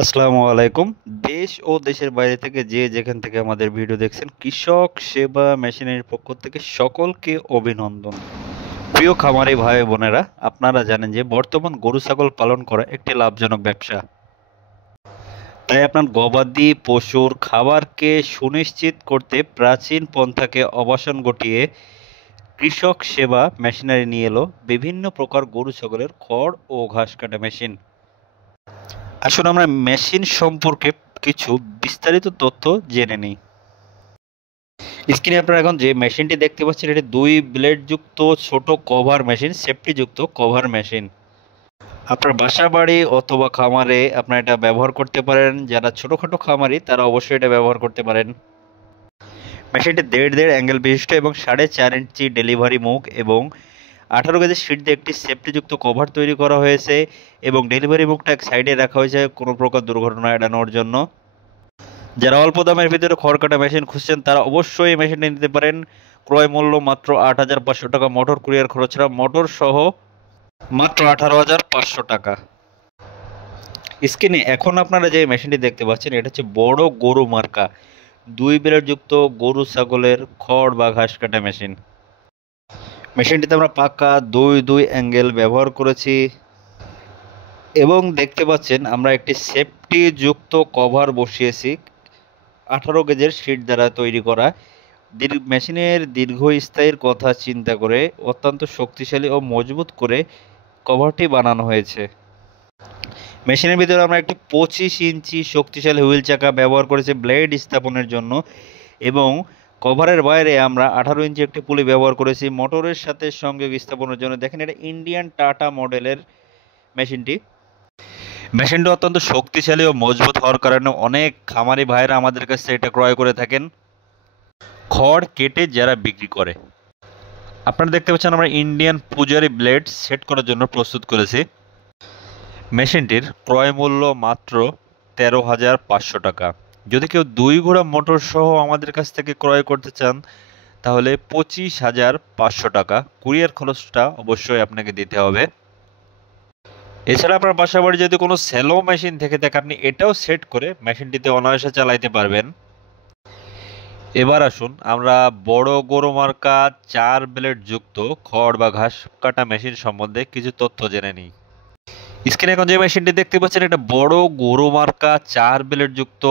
আসসালামু আলাইকুম। দেশ ও দেশের বাইরে থেকে যে যেখান থেকে আমাদের ভিডিও দেখছেন, কৃষক সেবা মেশিনের পক্ষ থেকে সকলকে অভিনন্দন। প্রিয় খামারি ভাই বোনেরা, আপনারা জানেন যে বর্তমান গরু ছাগল পালন করা একটি লাভজনক ব্যবসা। তাই আপনার গবাদি পশুর খাবারকে সুনিশ্চিত করতে প্রাচীন পন্থাকে অবসান ঘটিয়ে কৃষক সেবা মেশিনারি নিয়ে এলো বিভিন্ন প্রকার গরু ছাগলের খড় ও ঘাস কাটা মেশিন। আসুন আমরা মেশিন সম্পর্কে কিছু বিস্তারিত তথ্য জেনে নিই। স্ক্রিনে আপনারা এখন যে মেশিনটি দেখতে পাচ্ছেন, এটি 2 ব্লেড যুক্ত ছোট কভার মেশিন, সেফটি যুক্ত কভার মেশিন। আপনার বাসা বাড়ি অথবা খামারে আপনারা এটা ব্যবহার করতে পারেন। যারা ছোটখাটো খামারি তারা অবশ্যই এটা ব্যবহার করতে পারেন। মেশিনটি 1.5 অ্যাঙ্গেল বিশিষ্ট এবং 4.5 ইঞ্চি ডেলিভারি মুখ এবং 18 গেজের শীট দিয়ে একটি সেফটিযুক্ত কভার তৈরি করা হয়েছে এবং ডেলিভারি মুখটা এক সাইডে রাখা হয়েছে কোনো প্রকার দুর্ঘটনা এড়ানোর জন্য। যারা অল্প দামের ভিতরে খড় কাটা মেশিন খুঁজছেন তারা অবশ্যই এই মেশিনটি নিতে পারেন। ক্রয় মূল্য মাত্র 8,500 টাকা, মোটর কুরিয়ার খরচ ছাড়া মোটর সহ মাত্র 18,500 টাকা। স্ক্রিনে এখন আপনারা যে মেশিনটি দেখতে পাচ্ছেন, এটা হচ্ছে বড় গরু মার্কা 2 ব্লেড যুক্ত গরু ছাগলের খড় বা ঘাস কাটা মেশিন। মেশিনটিতে আমরা পাকা 2 অ্যাঙ্গেল ব্যবহার করেছি এবং দেখতে পাচ্ছেন আমরা একটি সেফটি যুক্ত কভার বসিয়েছি 18 গেজের শীট দ্বারা তৈরি করা। মেশিনের দীর্ঘস্থায়ীর কথা চিন্তা করে অত্যন্ত শক্তিশালী ও মজবুত করে কভারটি বানানো হয়েছে। মেশিনের ভিতরে আমরা একটি 25 ইঞ্চি শক্তিশালী হুইল চাকা ব্যবহার করেছি ব্লেড স্থাপনের জন্য এবং কভারের বাইরে আমরা 18 ইঞ্চি একটি পুলি ব্যবহার করেছি মোটরের সাথে সংযোগ স্থাপনের জন্য। দেখেন, এটা ইন্ডিয়ান টাটা মডেলের মেশিনটি। মেশিনটি অত্যন্ত শক্তিশালী ও মজবুত হওয়ার কারণে অনেক খামারি ভাইরা আমাদের কাছে এটা ক্রয় করে থাকেন খড় কেটে যারা বিক্রি করে। আপনারা দেখতে পাচ্ছেন আমরা ইন্ডিয়ান পূজারি ব্লেড সেট করার জন্য প্রস্তুত করেছি। মেশিনটির ক্রয় মূল্য মাত্র 13,500 টাকা। যদি কেউ 2 ঘোড়া মোটর সহ আমাদের কাছ থেকে ক্রয় করতে চান তাহলে 25,500 টাকা। কুরিয়ার খরচটা অবশ্যই আপনাকে দিতে হবে। এছাড়া আপনার বাসা বাড়ি যদি কোনো স্যালো মেশিন থেকে থাকে, আপনি এটাও সেট করে মেশিনটিতে অনায়াসে চালাইতে পারবেন। এবার আসুন আমরা বড় গরু মার্কা 4 ব্লেড যুক্ত খড় বা ঘাস কাটা মেশিন সম্বন্ধে কিছু তথ্য জেনে নিই। স্ক্রিনে এখন যে মেশিনটি দেখতে পাচ্ছেন, এটা বড় গরু মার্কা 4 ব্লেড যুক্ত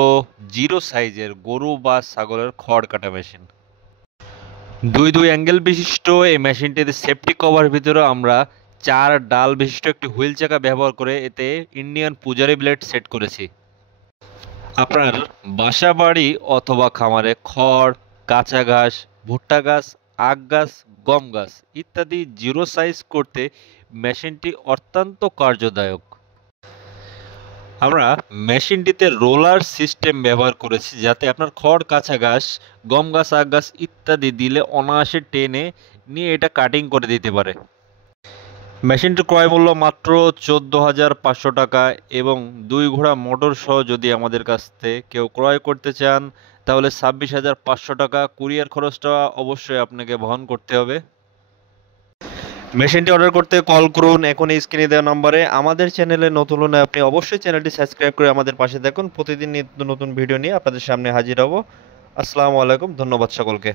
0 সাইজের গরু বা ছাগলের খড় কাটা মেশিন। 2 অ্যাঙ্গেল বিশিষ্ট এই মেশিনটিতে সেফটি কভার ভিতরে আমরা 4 ডাল বিশিষ্ট একটি হুইল চাকা ব্যবহার করে এতে ইন্ডিয়ান পূজারি ব্লেড সেট করেছি। আপনার বাসা বাড়ি অথবা খামারে খড়, কাঁচা ঘাস, ভুট্টা গাছ, আখ গাছ, গম গাছ ইত্যাদি 0 সাইজ করতে মেশিনটি অত্যন্ত কার্যদায়ক। আমরা মেশিনটিতে রোলার সিস্টেম ব্যবহার করেছি যাতে আপনার খড়, কাঁচা ঘাস, গম গাছ, আখ গাছ ইত্যাদি দিলে অনায়াসে টেনে নিয়ে এটা কাটিং করে দিতে পারে। মেশিনটির ক্রয় মূল্য মাত্র 14,500 টাকা এবং 2 ঘোড়া মোটর সহ যদি আমাদের কাছ থেকে কেউ ক্রয় করতে চান তাহলে 26,500 টাকা। কুরিয়ার খরচটা অবশ্যই আপনাকে বহন করতে হবে। মেশিনটি অর্ডার করতে কল করুন এখন এই স্ক্রিনে দেওয়া নম্বরে। আমাদের চ্যানেলে নতুন হলে আপনি অবশ্যই চ্যানেলটি সাবস্ক্রাইব করে আমাদের পাশে থাকুন। প্রতিদিন নিত্য নতুন ভিডিও নিয়ে আপনাদের সামনে হাজির হব। আসসালামু আলাইকুম, ধন্যবাদ সকলকে।